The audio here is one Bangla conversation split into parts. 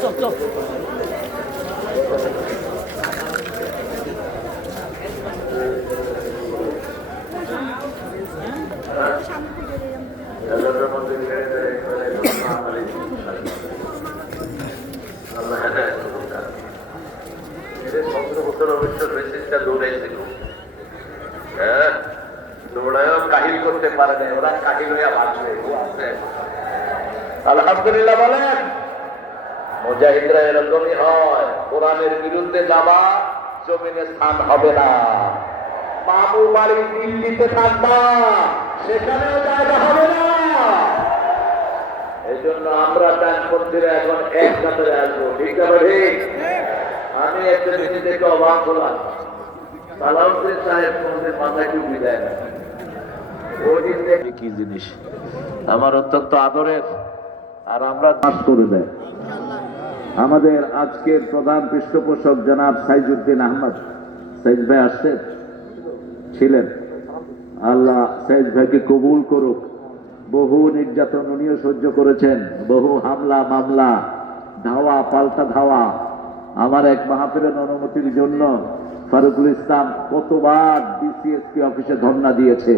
走走走。করতে পারে না ওরা কাহিল হইয়া বাঁচবে আলহামদুলিল্লাহ বলেন, মুজাহিদরা এরকমই হয়, কোরআনের বিরুদ্ধে যাবা জমিনে স্থান হবে না। মামু বাড়ি দিল্লিতে থাকবা, সেখানেও জায়গা হবে না। এই জন্য আমরা ডানপন্থীরা এখন এক কাতারে আসব, ঠিক আছে আমি একটা জিনিস দেখে অবাক হলাম। সালাউদ্দিন সাহেব মাথায় টুপি দেয় না। কি জিনিস? আমার অত্যন্ত আদরের, আর আমরা কাজ করে দেয়। আমাদের আজকের প্রধান পৃষ্ঠপোষক জনাব সাইজুদ্দিন আহমদ, সাইজ ভাই আসছেন ছিলেন। আল্লাহ সাইজ ভাইকে কবুল করুক। বহু নির্যাতন উনিও সহ্য করেছেন। বহু হামলা, মামলা, ধাওয়া, পাল্টা ধাওয়া। আমার এক মাহফিলের অনুমতির জন্য ফারুকুল ইসলাম কতবার ডিসিএসপি অফিসে ধর্ণা দিয়েছে।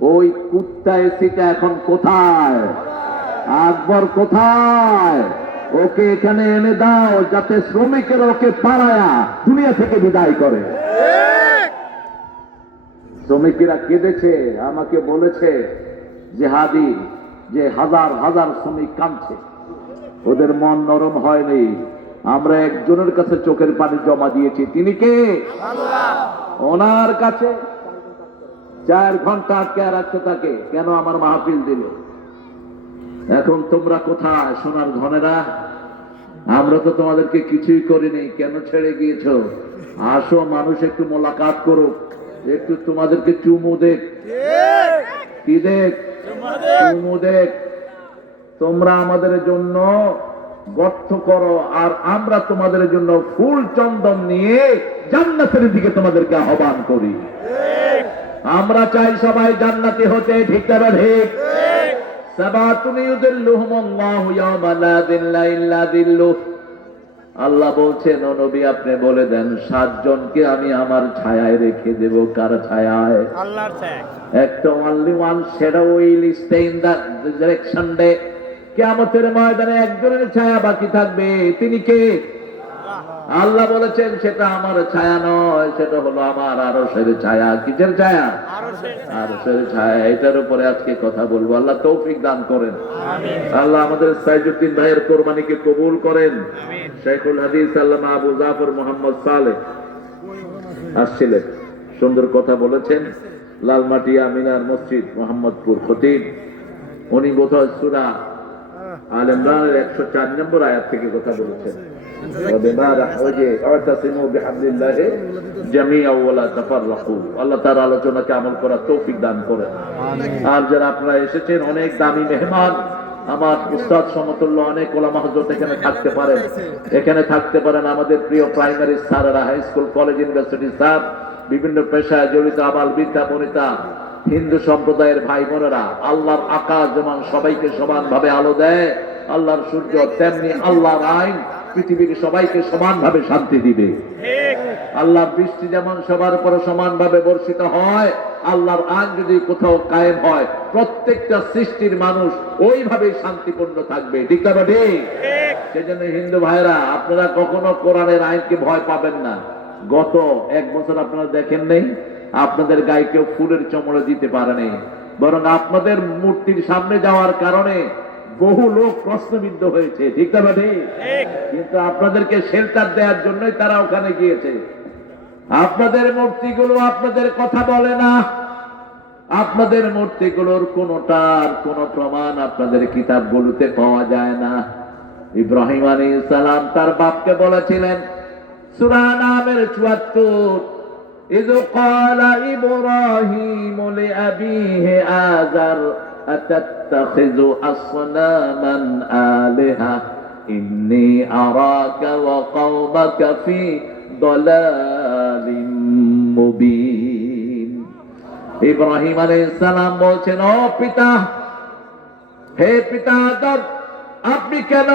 ওই কুত্তা এসিটা এখন কোথায়? আকবর কোথায়? ওকে এখানে এনে দাও যাতে শ্রমিকের ওকে পাড়ায়া দুনিয়া থেকে বিদায় করে। শ্রমিকেরা কেঁদেছে আমাকে বলেছে যে হাদি যে হাজার হাজার শ্রমিক কাঁদছে। ওদের মন নরম হয়নি। আমরা একজনের কাছে চোখের পানি জমা দিয়েছি। তিনি কে? ওনার কাছে চার ঘণ্টা আটকে রাখছে তাকে কেন আমার মাহফিল দিল? এখন তোমরা কোথায়, সোনার ধনেরা? আমরা তো তোমাদেরকে কিছুই করিনি, কেন ছেড়ে গিয়েছ? আসো, মানুষ একটু মোলাকাত করুক, একটু তোমাদেরকে চুমু দেখ কি দেখ? চুমু দেখ। তোমরা আমাদের জন্য গর্ত করো, আর আমরা তোমাদের জন্য ফুল চন্দন নিয়ে জান্নাতের দিকে তোমাদেরকে আহ্বান করি। আমরা চাই সবাই জান্নাতি হতে ঠিক তবে ঠিক? আল্লাহ বলছেন নবী আপনি বলে দেন সাতজনকে আমি আমার ছায়ায় রেখে দেব। কার ছায়ায়? আল্লাহর ত্যাগ একটা only one shadow will stay in the direction day কিয়ামতের ময়দানে একজনের ছায়া বাকি থাকবে। তিনি কে? আল্লাহ বলেছেন সেটা আমার ছায়া নয় সেটা হলো আমার আরশের ছায়া। কিসের ছায়া? আরও সে ছায়া। এটার উপরে আজকে কথা বলব। আল্লাহ তৌফিক দান করেন। আল্লাহ আমাদের সাইজুদ্দিন ভাইয়ের কোরবানিকে কবুল করেন। শেখুল হাদিস আল্লামা আবু জাফর মোহাম্মদ সালে আসছিলেন। সুন্দর কথা বলেছেন। লালমাটিয়া মিনার মসজিদ মোহাম্মদপুর খতিব। উনি বোধহয় সুরা আল ইমরানের একশো চার নম্বর আয়াত থেকে কথা বলেছেন। থাকতে পারেন। এখানে থাকতে পারেন আমাদের প্রিয় প্রাইমারি স্যারেরা high school college university sir বিভিন্ন পেশায় জড়িত আবাল বিদ্যা বনিতা হিন্দু সম্প্রদায়ের ভাই বোনেরা আল্লাহর আকাশ যেমন সবাইকে সমানভাবে আলো দেয়। আল্লাহর সূর্য তেমনি আল্লাহর আইন পৃথিবীর সবাইকে সমানভাবে শান্তি দিবে। আল্লাহর বৃষ্টি যেমন সবার উপরে সমানভাবে বর্ষিত হয় আল্লাহর আইন যদি কোথাও কায়েম হয় প্রত্যেকটা সৃষ্টির মানুষ ওইভাবেই শান্তিপূর্ণ থাকবে। ঠিক না সেজন্য হিন্দু ভাইরা আপনারা কখনো কোরআনের আইনকে ভয় পাবেন না। গত এক বছর আপনারা দেখেন নেই আপনাদের গায়ে কেউ ফুলের চমড়ে দিতে পারেনি বরং আপনাদের মূর্তির সামনে যাওয়ার কারণে বহু লোক প্রশ্নবিদ্ধ হয়েছে ঠিক না বাড়ি কিন্তু আপনাদেরকে শেল্টার দেওয়ার জন্যই তারা ওখানে গিয়েছে আপনাদের মূর্তিগুলো আপনাদের কথা বলে না আপনাদের মূর্তিগুলোর কোনটার কোন প্রমাণ আপনাদের কিতাবগুলোতে পাওয়া যায় না ইব্রাহিম আলী সালাম তার বাপকে বলেছিলেন সুরা নামের চুয়াত্তর إذ قال إبراهيم لأبيه آذر أتتخذ أصناما آلهة إني أراك وقومك في ضلال مبين ইব্রাহিম আলাইহিস সালাম বলছেন ও পিতা হে পিতা আদম আপনি কেন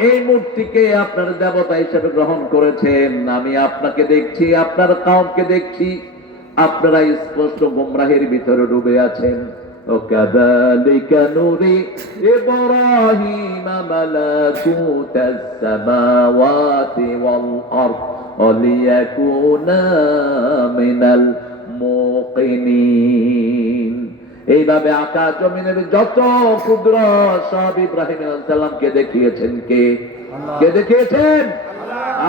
এই মূর্তিকে আপনার দেবতা হিসেবে গ্রহণ করেছেন আমি আপনাকে দেখছি আপনার কাউকে দেখছি আপনারা স্পষ্ট গোমরাহের ভিতরে ডুবে আছেন وكذلك نري إبراهيم ملكوت السماوات والأرض وليكونا من الموقنين এইভাবে আকাশ জমিনের যত ক্ষুদ্র সব ইব্রাহিম সাল্লামকে দেখিয়েছেন কে কে দেখিয়েছেন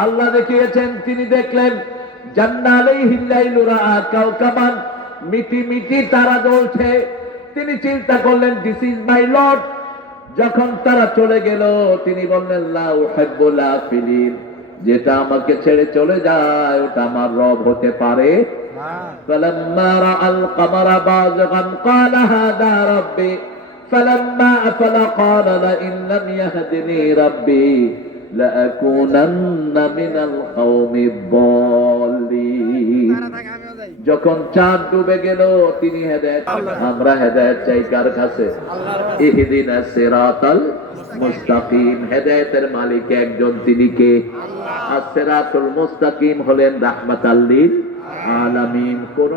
আল্লাহ দেখিয়েছেন তিনি দেখলেন জান্নালেই হিল্লাইলুরা কাউকাবান মিটি মিটি তারা জ্বলছে তিনি চিন্তা করলেন দিস ইজ মাই লর্ড যখন তারা চলে গেল তিনি বললেন লা উহিব্বুল আফিলিন যেটা আমাকে ছেড়ে চলে যায় ওটা আমার রব হতে পারে فلما رأى القمر بازغا قال هذا ربي فلما أفل قال لئن لم يهدني ربي لأكونن من القوم الضالين যখন চাঁদ ডুবে গেল তিনি হেদায়ত আমরা হেদায়ত চাই কার কাছে? ইহদিন সিরাতাল মুস্তাকিম। হেদায়েতের মালিক একজন তিনি কে? আর সিরাতুল মুস্তাকিম হলেন রাহমাতাল লিল আলামিন। কোন